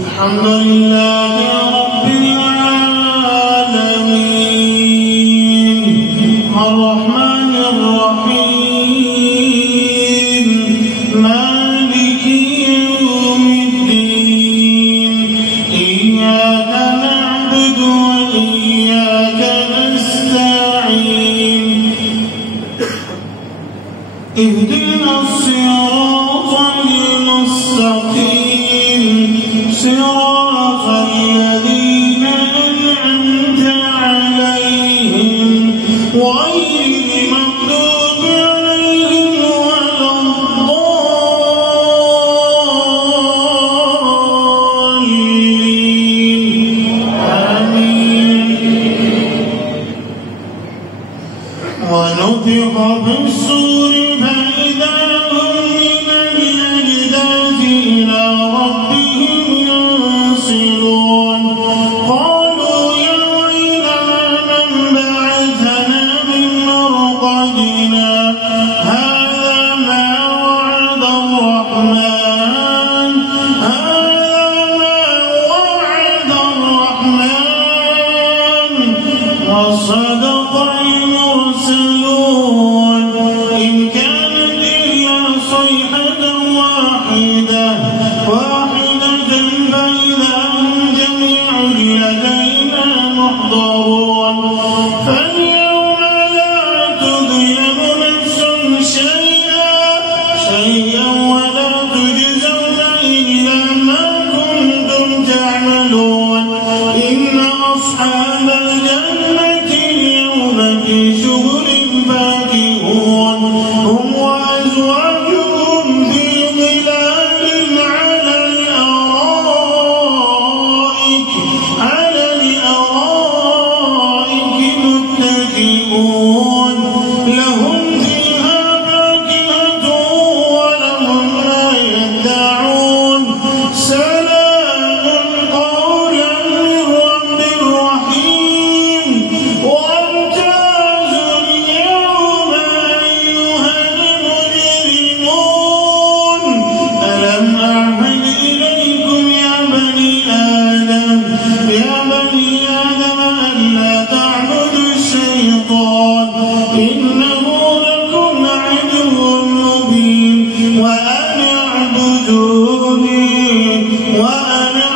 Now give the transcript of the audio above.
الحمد لله رب العالمين الرحمن الرحيم مالك يوم الدين إياك نعبد وإياك نستعين اهدنا الصراط المستقيم صراط الذين أنعمت عليهم غير المغضوب عليهم ولا الضالين آمين. ونفخ في الصور فإذا هم من الأجداث إلى ربهم ينسلون قالوا يا ويلنا من بعثنا من مرقدنا هذا ما وعد الرحمن وصدق المرسلون إن كانت إلا صيحة واحدة فإذا هم جميع لدينا محضرون فاليوم لا تظلم نفس شيئا ولا تجزون إلا ما كنتم تعملون إن أصحاب الجنة اليوم في شغل فاكهون هم وأزواجهم في ظلال على الأرائك متكئون لهم فيها فاكهة ولهم ما يدعون سلام قولا من رب رحيم وامتازوا اليوم أيها المجرمون ألم أعهد إليكم يا بني آدم ألا تعبدوا الشيطان إنه لكم عدو مبين وأن اعبدوني وأنا